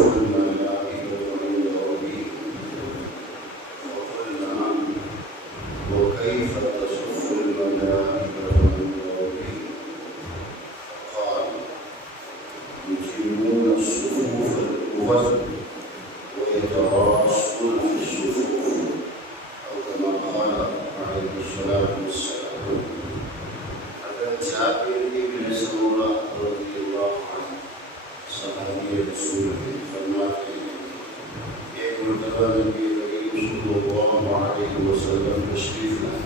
الملائكة عند ربي فقلنا وكيف تصف الملائكة عند ربي قال يتمون الصفوف الأول ويتراصون في الصفوف أو كما قال عليه الصلاة والسلام. حضرت جابر بن سمرہ رضی اللہ عنہ صحابی رسول فرماتے ہیں ایک مرتبہ نبی کریم صلی اللہ علیہ وسلم تشریف لائے.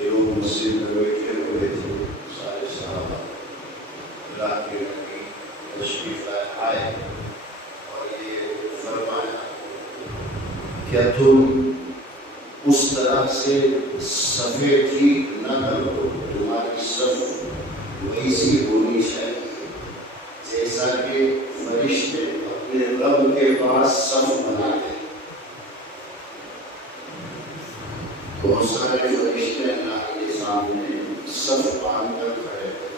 یہ لوگ مسجد میں بیٹھے ہوئے تھے، سارے صحابہ اللہ کے نبی تشریف آئے اور یہ فرمایا کیا تم اس طرح سے صفیں ٹھیک نہ کرو، تمہاری صف ویسی ہونی چاہیے جیسا کہ فرشتے اپنے رب کے پاس صف بناتے ہیں. بہت سارے فرشتے اللہ کے سامنے صف باندھ کر کھڑے تھے،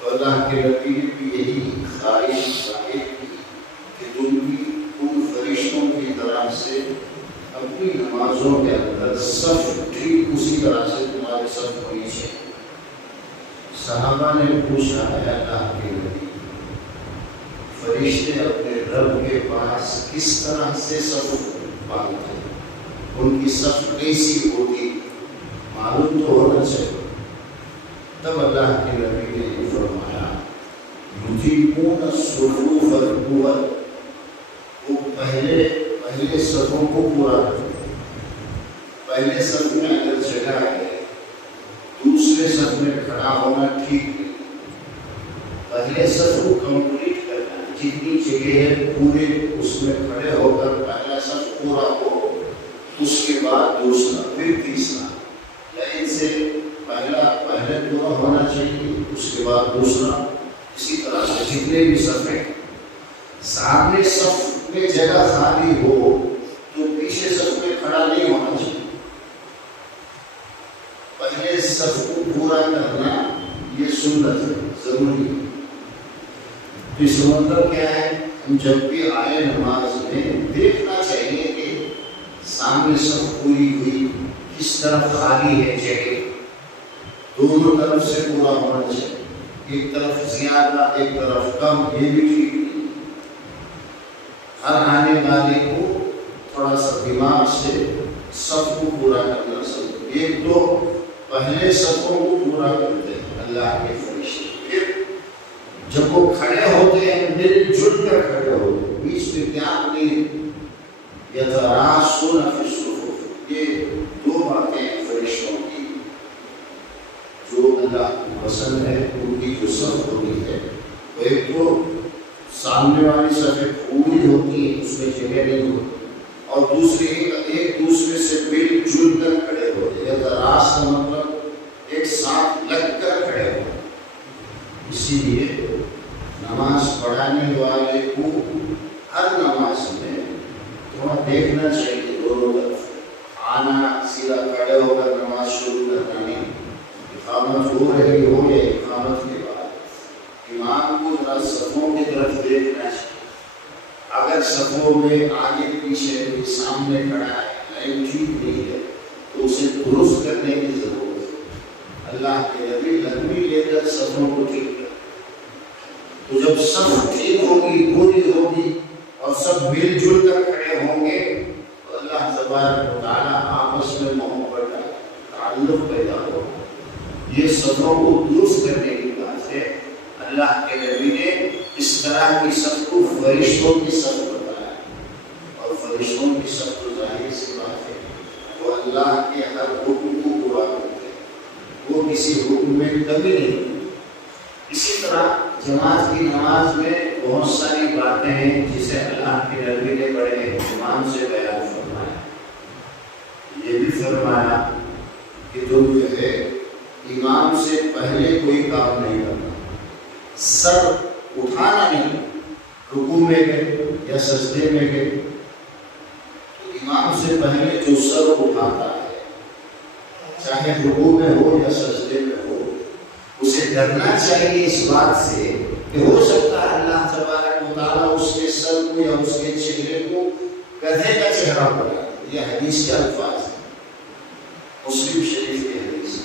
تو اللہ کے نبی نے بھی یہی خواہش ظاہر کی کہ تم بھی ان فرشتوں کی طرح سے اپنی نمازوں کے اندر صف ٹھیک اسی طرح سے تمہاری صف ہونی چاہیے. صحابہ نے پوچھا ہے اللہ کے نبی فرشتے اپنے رب کے پاس کس طرح سے صف باندھتے ہیں، ان کی صف کیسی ہوتی معلوم تو ہونا چاہیے. تب اللہ کے نبی نے یہ فرمایا یتمون الصفوف الاول، وہ پہلے صفوں کو پورا کرتے. پہلے صف میں اگر جگہ ہے دوسرے صف میں کھڑا ہونا ٹھیک نہیں. پہلے صف کو کمپلیٹ کرنا ہے، جتنی جگہ ہے پورے اس میں کھڑے ہو کر پہلا صف پورا ہو، اس کے بعد دوسرا پھر تیسرا لائن سے پہلے پورا ہونا چاہیے، اس کے بعد دوسرا، اسی طرح سے جتنے بھی صف ہیں. سامنے صف میں جگہ خالی ہو تو پیچھے صف میں کھڑا نہیں ہونا چاہیے. پہلے صف کو پورا کرنا یہ سنت ہے، ضروری ہے. تو اس مطلب کیا ہے، ہم جب بھی آئے نماز میں دیکھنا چاہیے کہ سامنے صف پوری ہوئی، کس طرف خالی ہے جگہ، دونوں طرف سے پورا ہونا چاہیے. ایک طرف زیادہ ایک طرف کم یہ بھی ٹھیک نہیں. ہر آنے والے کو تھوڑا سا دماغ سے صف کو پورا کرنا چاہیے. ایک تو پہلے صفوں کو پورا کرتے ہیں اللہ کے فرشتے، پھر جب وہ کھڑے ہوتے ہیں مل جل کر کھڑے ہوتے ہیں، بیچ میں گیپ نہیں. یتراصون فی الصفوف، یہ دو باتیں فرشتوں کی جو اللہ کو پسند ہے، ان کی جو صف ہوتی ہے وہ ایک تو سامنے والی صفیں پوری ہوتی ہیں، اس میں جگہ نہیں ہوتی، اور دوسری ایک دوسرے سے مل جل کر کھڑے ہوتے ہیں. یتراص کا مطلب ایک ساتھ لگ کر کھڑے ہوتے. اسی لیے نماز پڑھانے والے کو ہر نماز میں تھوڑا دیکھنا چاہیے دونوں طرف. آنا سیدھا کھڑے ہو کر نماز شروع کرنا نہیں. اقامت ہو رہی ہو یا اقامت کے بعد امام کو ذرا صفوں کی طرف دیکھنا چاہیے. اگر صفوں میں آگے پیچھے سامنے کھڑا ہے، لائن ٹھیک نہیں ہے، تو اسے درست کرنے کی ضرورت ہے. اللہ کے نبی لمبی لے کر صفوں کو ٹھیک کر. تو جب صف ٹھیک ہوگی، پوری ہوگی اور سب مل جل کر کھڑے ہوں گے تو اللہ تبارک و تعالیٰ آپس میں محبت کا تعلق پیدا ہوگا. یہ صفوں کو درست کرنے کی بات ہے. اللہ کے نبی نے اس طرح کی صف کو فرشتوں کی صف بتایا، اور فرشتوں کی صف تو ظاہر سی بات ہے وہ اللہ کے ہر حکم کو پورا کرتے ہیں، وہ کسی حکم میں کمی نہیں. اسی طرح جماعت کی نماز میں بہت ساری باتیں ہیں جسے اللہ کے نبی نے بڑے اہتمام سے بیان فرمایا. یہ بھی فرمایا کہ تم جو ہے امام سے پہلے کوئی کام نہیں کرنا. سر اٹھانا نہیں، رکوع میں گئے یا سجدے میں گئے تو امام سے پہلے جو سر اٹھاتا ہے چاہے رکوع میں ہو یا سجدے میں ہو، اسے ڈرنا چاہیے اس بات سے کہ ہو سکتا ہے اللہ تبارک و جگہ بنا دے. یہ حدیث کے الفاظ ہیں، مسلم شریف کی حدیث.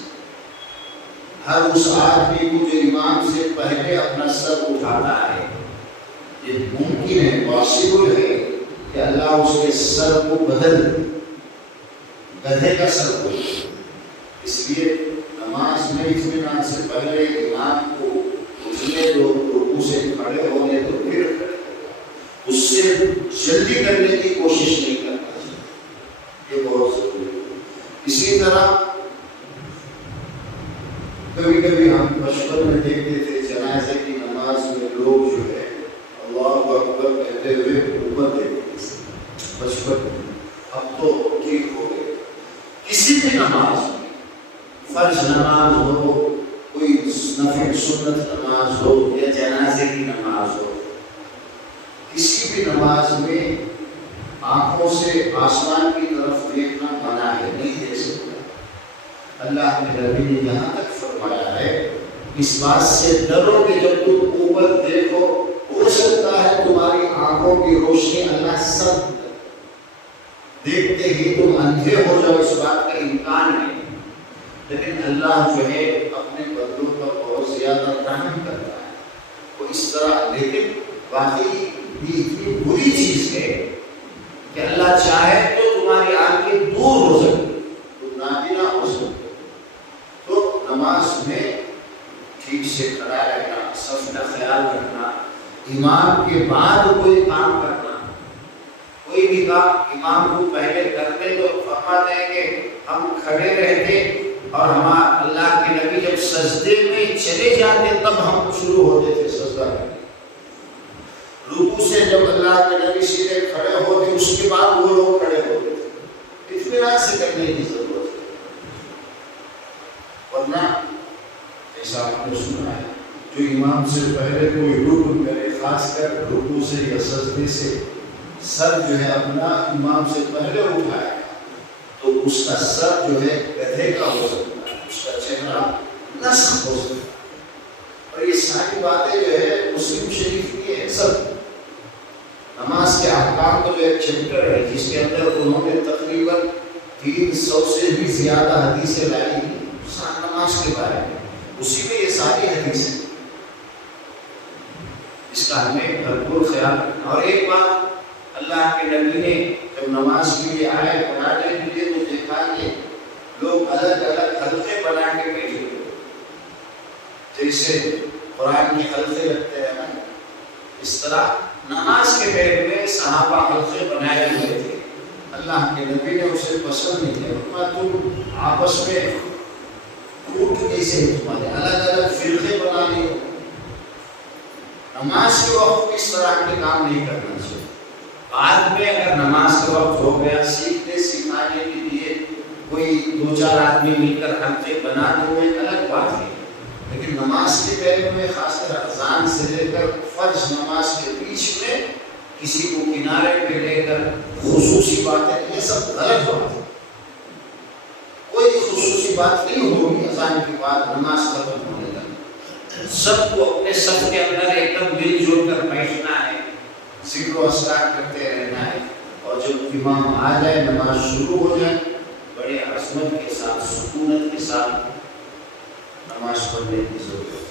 ہر اس آدمی کو جو امام سے پہلے اپنا سر اٹھاتا ہے، یہ ممکن ہے، پاسبل ہے کہ اللہ اس کے سر کو بدل دے، گدھے کا سر کو. اس لیے نماز میں اطمینان سے پہلے امام کو اٹھنے دو، رکوع سے کھڑے ہونے دو، پھر اس سے جلدی کرنے کی کوشش نہیں کرنا چاہیے. یہ بہت ضروری ہے. اسی طرح کبھی کبھی ہم بچپن میں دیکھتے تھے جنازے کی نماز میں لوگ جو ہے اللہ اکبر کہتے ہوئے اوپر دیکھتے تھے بچپن میں. اب تو ٹھیک ہو گئے. کسی بھی نماز میں، فرض نماز ہو، کوئی نفل سنت نماز ہو یا جنازے کی نماز ہو، کسی بھی نماز میں آنکھوں سے آسمان کی طرف دیکھنا منع ہے، نہیں دیکھ سکتا. اللہ کے نبی نے یہاں تک فرمایا ہے اس بات سے ڈرو کہ جب تم اوپر دیکھو ہو سکتا ہے تمہاری آنکھوں کی روشنی اللہ سب دیکھتے ہی تم اندھے ہو جاؤ. اس بات کا امکان ہے، لیکن اللہ جو ہے اپنے بندوں پر بہت زیادہ رحم کرتا ہے. وہ اس طرح، لیکن واقعی بھی اتنی بری چیز ہے کہ اللہ چاہے تو تمہاری آنکھیں دور ہو سکتی، تم نابینا ہو سکتے. تو نماز میں ٹھیک سے کھڑا رہنا، صف کا خیال رکھنا، امام کے بعد کوئی کام کرنا، کوئی بھی کام امام کو پہلے کرتے تو فرماتے ہیں کہ ہم کھڑے رہتے اور ہمارا اللہ کے نبی جب سجدے میں چلے جاتے تب ہم شروع ہوتے تھے سجدہ کرنے. رکوع سے جب اللہ کے نبی سیدھے کھڑے ہوتے اس کے بعد وہ لوگ کھڑے ہوتے تھے. اطمینان سے کرنے کی ضرورت ہے، ورنہ ایسا آپ نے سنا ہے جو امام سے پہلے کوئی رکن کرے، خاص کر رکوع سے یا سجدے سے سر جو ہے اپنا امام سے پہلے اٹھائے تو اس کا سر جو ہے گدھے کا ہو سکتا ہے، اس کا چہرہ نسخ ہو سکتا ہے. اور یہ ساری باتیں جو ہے مسلم شریف کی ہے. سب نماز کے احکام کا جو ایک چیپٹر ہے جس کے اندر انہوں نے تقریباً 300 سے بھی زیادہ حدیثیں لائی ہیں نماز کے بارے میں. اسی میں یہ ساری حدیثیں، اس کا ہمیں بھرپور خیال رکھنا. اور ایک بات اللہ کے نبی نے جب نماز کے لیے آئے بنانے کے لیے تو دیکھا کہ لوگ الگ الگ حلقے بنا کے بیٹھے ہوئے، جیسے قرآن کے حلقے رکھتے ہیں نا، اس طرح نماز کے بیچ میں صحابہ حلقے بنائے ہوئے تھے. اللہ کے نبی نے اسے پسند نہیں کیا. تم آپس میں گروپ کیسے تمہارے الگ الگ فرقے بنا لیے؟ نماز کے وقت اس طرح کے کام نہیں کرنا چاہیے. بعد میں اگر نماز کا وقت ہو گیا سیکھنے سکھانے کے لیے کوئی 2-4 آدمی مل کر حلقے بنا دیں وہ ایک الگ بات ہے، لیکن نماز کے پہلے میں خاص کر اذان سے لے کر فرض نماز کے بیچ میں کسی کو کنارے پہ لے کر خصوصی باتیں، یہ سب غلط بات ہے. کوئی خصوصی بات نہیں ہوگی اذان کے بعد نماز ختم ہونے تک. سب کو اپنے صف کے اندر ایک دم مل جل کر بیٹھنا ہے، ذکر و اذکار کرتے رہنا ہے، اور جب امام آ جائے نماز شروع ہو جائے بڑے عظمت کے ساتھ سکونت کے ساتھ نماز پڑھنے کی ضرورت ہے.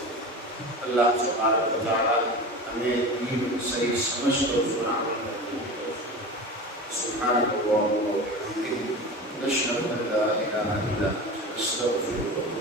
اللہ تبارک و تعالی ہمیں دین صحیح سمجھ کر اس پر عمل کرنے کی توفیق. سبحانک اللہم و بحمدک، نشہد ان لا الہ الا انت، نستغفرک.